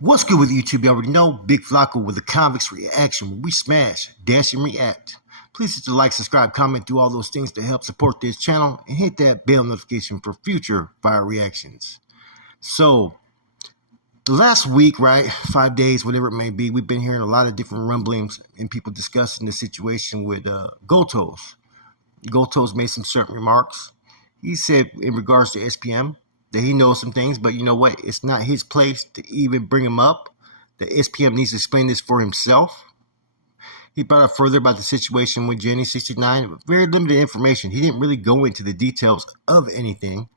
What's good with YouTube? You already know. Big Flacco with the Convicts Reaction, where we smash, dash, and react. Please hit the like, subscribe, comment, do all those things to help support this channel, and hit that bell notification for future fire reactions. So, the last week, right, 5 days, whatever it may be, we've been hearing a lot of different rumblings and people discussing the situation with Goldtoes. Goldtoes made some certain remarks. He said in regards to SPM that he knows some things, but you know what? It's not his place to even bring him up. The SPM needs to explain this for himself. He brought up further about the situation with Jenny 69. Very limited information. He didn't really go into the details of anything.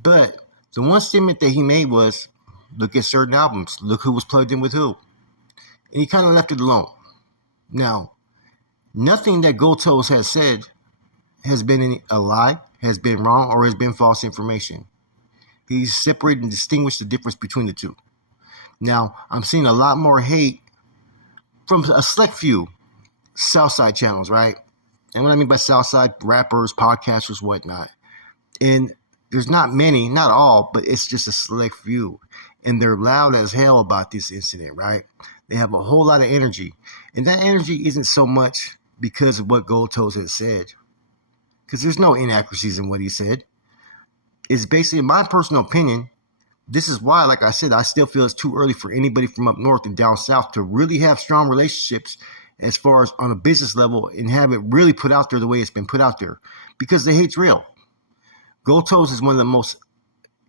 But the one statement that he made was, look at certain albums. Look who was plugged in with who. And he kind of left it alone. Now, nothing that Goldtoes has said has been a lie, has been wrong, or has been false information. He's separated and distinguished the difference between the two. Now, I'm seeing a lot more hate from a select few Southside channels, right? And what I mean by Southside, rappers, podcasters, whatnot. And there's not many, not all, but it's just a select few. And they're loud as hell about this incident, right? They have a whole lot of energy. And that energy isn't so much because of what Goldtoes has said, because there's no inaccuracies in what he said. It's basically, in my personal opinion, this is why, like I said, I still feel it's too early for anybody from up north and down south to really have strong relationships as far as on a business level and have it really put out there the way it's been put out there, because the hate's real. Goldtoes is one of the most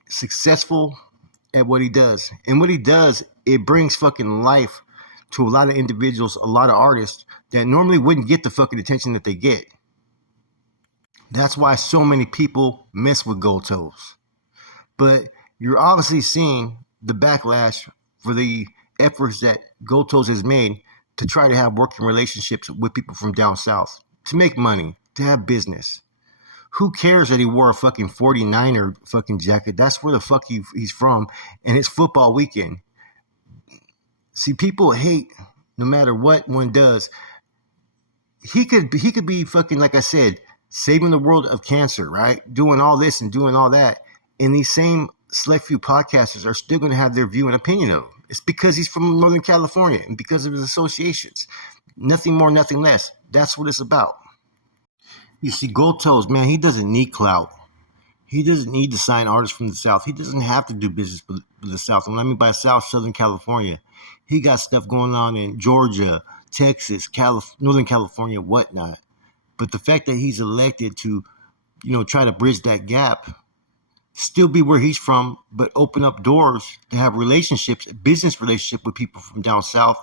successful at what he does. And what he does, it brings fucking life to a lot of individuals, a lot of artists that normally wouldn't get the fucking attention that they get. That's why so many people mess with Goldtoes. But you're obviously seeing the backlash for the efforts that Goldtoes has made to try to have working relationships with people from down south, to make money, to have business. Who cares that he wore a fucking 49er fucking jacket? That's where the fuck he's from, and it's football weekend. See, people hate no matter what one does. He could be fucking, like I said, saving the world of cancer, right? Doing all this and doing all that. And these same select few podcasters are still going to have their view and opinion of him. It's because he's from Northern California and because of his associations. Nothing more, nothing less. That's what it's about. You see, Goldtoes, man, he doesn't need clout. He doesn't need to sign artists from the South. He doesn't have to do business with the South. And what I mean by South, Southern California. He got stuff going on in Georgia, Texas, Northern California, whatnot. But the fact that he's elected to, try to bridge that gap, still be where he's from, but open up doors to have relationships, business relationship with people from down south,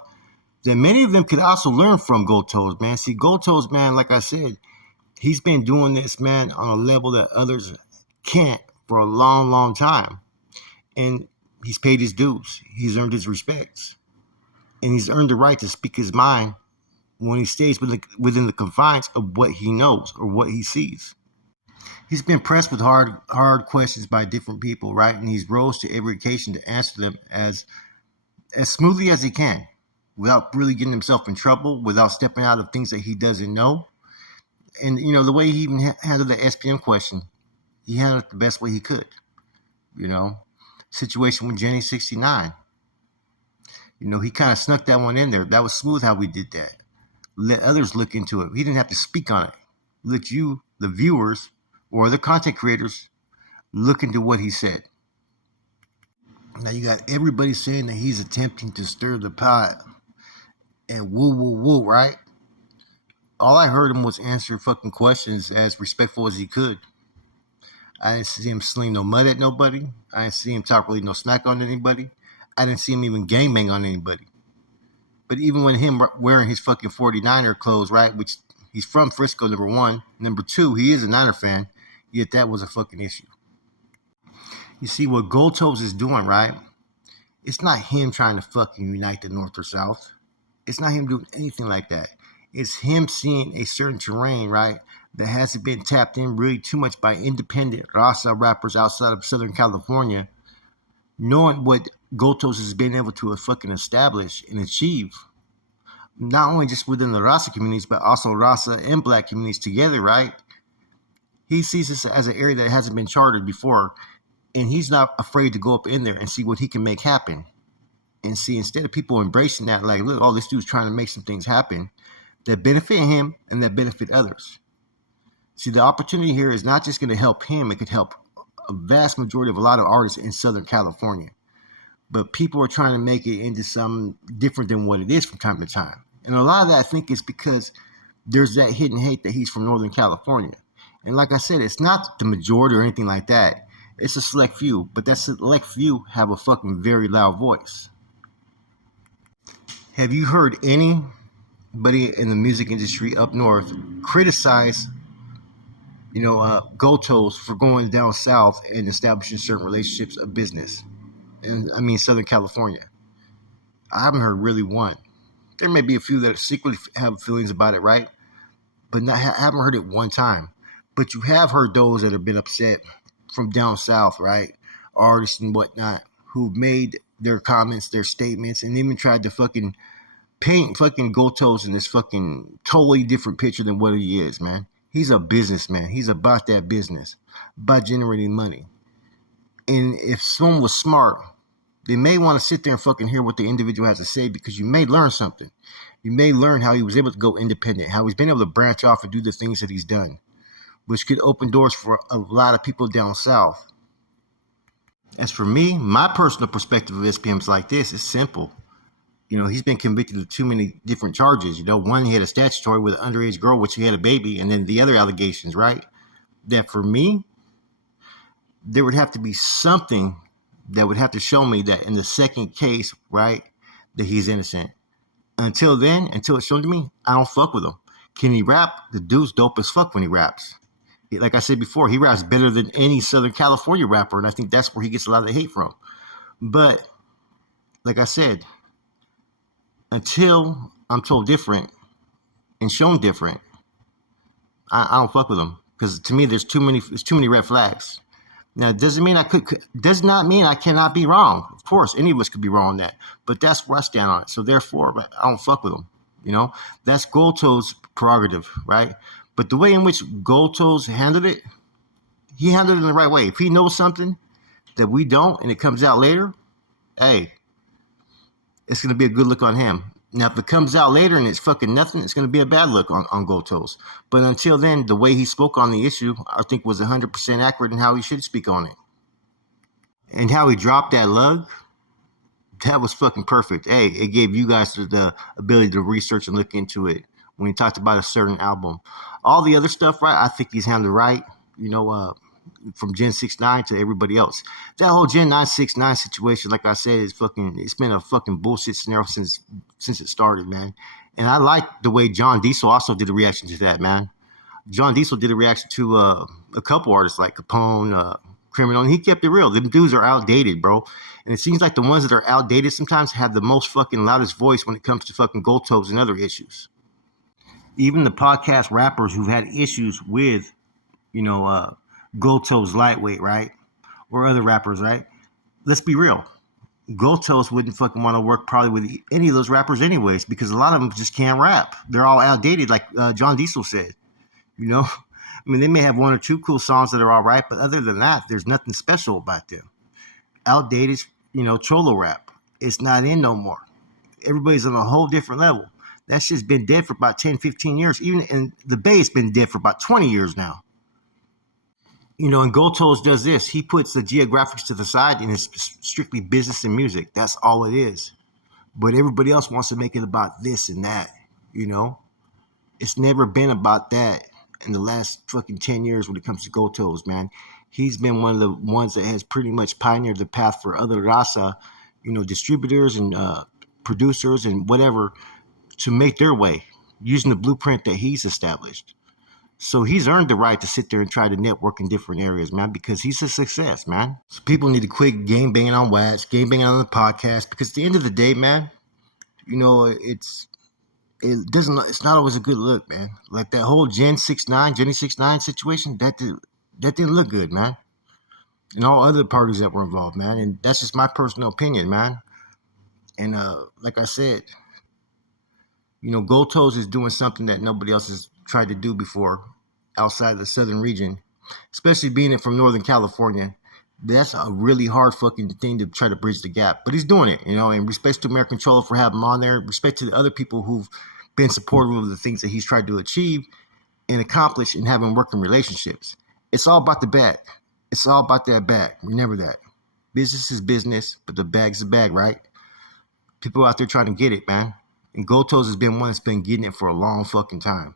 that many of them could also learn from Goldtoes, man. See, Goldtoes, man, like I said, he's been doing this, man, on a level that others can't for a long, long time. And he's paid his dues. He's earned his respects. And he's earned the right to speak his mind when he stays within the confines of what he knows or what he sees. He's been pressed with hard questions by different people, right? And he's rose to every occasion to answer them as smoothly as he can, without really getting himself in trouble, without stepping out of things that he doesn't know. And, the way he even handled the SPM question, he handled it the best way he could. Situation with Jenny 69. He kind of snuck that one in there. That was smooth how we did that. Let others look into it. He didn't have to speak on it. Let you, the viewers, or the content creators, look into what he said. Now you got everybody saying that he's attempting to stir the pot and woo, right? All I heard him was answer fucking questions as respectful as he could. I didn't see him sling no mud at nobody. I didn't see him talk really no smack on anybody. I didn't see him even gangbang on anybody. But even when him wearing his fucking 49er clothes, right, which he's from Frisco, number one. Number two, he is a Niner fan, yet that was a fucking issue. You see, what Goldtoes is doing, right, it's not him trying to fucking unite the North or South. It's not him doing anything like that. It's him seeing a certain terrain, right, that hasn't been tapped in really too much by independent Rasa rappers outside of Southern California, knowing what Goldtoes has been able to fucking establish and achieve, not only just within the Rasa communities, but also Rasa and Black communities together, right? He sees this as an area that hasn't been charted before, and he's not afraid to go up in there and see what he can make happen. And see, instead of people embracing that, like, look, this dude's trying to make some things happen that benefit him and that benefit others. See, the opportunity here is not just going to help him, it could help a vast majority of a lot of artists in Southern California. But people are trying to make it into something different than what it is from time to time. And a lot of that, I think, is because there's that hidden hate that he's from Northern California. And like I said, it's not the majority or anything like that. It's a select few, but that select few have a fucking very loud voice. Have you heard anybody in the music industry up north criticize, Goldtoes for going down south and establishing certain relationships of business? And I mean Southern California. I haven't heard really one. There may be a few that secretly have feelings about it, right? But haven't heard it one time. But you have heard those that have been upset from down south, right? Artists and whatnot who've made their comments, their statements, and even tried to fucking paint fucking Goldtoes in this fucking totally different picture than what he is, man. He's a businessman. He's about that business, about generating money. And if someone was smart, they may want to sit there and fucking hear what the individual has to say, because you may learn something. You may learn how he was able to go independent, how he's been able to branch off and do the things that he's done, which could open doors for a lot of people down south. As for me, my personal perspective of SPM's like this. It's simple. He's been convicted of too many different charges. One, he had a statutory with an underage girl, which he had a baby, and then the other allegations, right? That for me, there would have to be something that would have to show me that in the second case, right, that he's innocent. Until then, until it's shown to me, I don't fuck with him. Can he rap? The dude's dope as fuck when he raps. Like I said before, he raps better than any Southern California rapper, and I think that's where he gets a lot of the hate from. But, like I said, until I'm told different and shown different, I don't fuck with him, because to me, there's too many red flags. Now, it does not mean I cannot be wrong. Of course, any of us could be wrong on that, but that's where I stand on it. So therefore, I don't fuck with him. That's Goldtoes' prerogative, right? But the way in which Goldtoes handled it, he handled it in the right way. If he knows something that we don't, and it comes out later, hey, it's going to be a good look on him. Now, if it comes out later and it's fucking nothing, it's going to be a bad look on Goldtoes. But until then, the way he spoke on the issue, I think was 100% accurate in how he should speak on it. And how he dropped that lug, that was fucking perfect. Hey, it gave you guys the ability to research and look into it when he talked about a certain album. All the other stuff, right, I think he's handled right, from Gen 6.9 to everybody else. That whole Gen 9.6.9 situation, like I said, it's been a fucking bullshit scenario since it started, man. And I like the way John Diesel also did a reaction to that, man. John Diesel did a reaction to a couple artists like Capone, Criminal, and he kept it real. Them dudes are outdated, bro. And it seems like the ones that are outdated sometimes have the most fucking loudest voice when it comes to fucking Goldtoes and other issues. Even the podcast rappers who've had issues with, Goldtoes Lightweight, right? Or other rappers, right? Let's be real. Goldtoes wouldn't fucking want to work probably with any of those rappers anyways, because a lot of them just can't rap. They're all outdated, like John Diesel said. I mean, they may have one or two cool songs that are all right, but other than that, there's nothing special about them. Outdated, cholo rap. It's not in no more. Everybody's on a whole different level. That shit's been dead for about 10, 15 years. Even in the Bay, it's been dead for about 20 years now. And Goldtoes does this. He puts the geographics to the side, and it's strictly business and music. That's all it is. But everybody else wants to make it about this and that, It's never been about that in the last fucking 10 years when it comes to Goldtoes, man. He's been one of the ones that has pretty much pioneered the path for other Raza, distributors and producers and whatever to make their way using the blueprint that he's established. So he's earned the right to sit there and try to network in different areas, man, because he's a success, man. So people need to quit game banging on wax, game banging on the podcast, because at the end of the day, man, it's not always a good look, man. Like that whole Jenny 6.9 situation, that didn't look good, man. And all other parties that were involved, man. And that's just my personal opinion, man. And like I said, Goldtoes is doing something that nobody else has tried to do before outside of the southern region, especially being from Northern California. That's a really hard fucking thing to try to bridge the gap. But he's doing it, and respect to American Controller for having him on there. Respect to the other people who've been supportive of the things that he's tried to achieve and accomplish and having working relationships. It's all about the bag. It's all about that bag. Remember that. Business is business, but the bag's the bag, right? People out there trying to get it, man. And Goldtoes has been one that's been getting it for a long fucking time.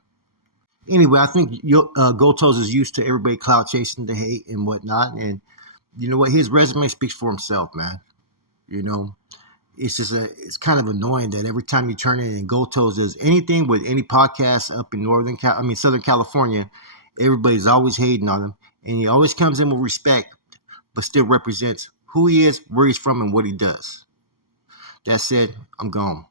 Anyway, I think Goldtoes is used to everybody cloud chasing the hate and whatnot. And you know what? His resume speaks for himself, man. You know, it's kind of annoying that every time you turn in and Goldtoes does anything with any podcast up in Southern California, everybody's always hating on him. And he always comes in with respect, but still represents who he is, where he's from, and what he does. That said, I'm gone.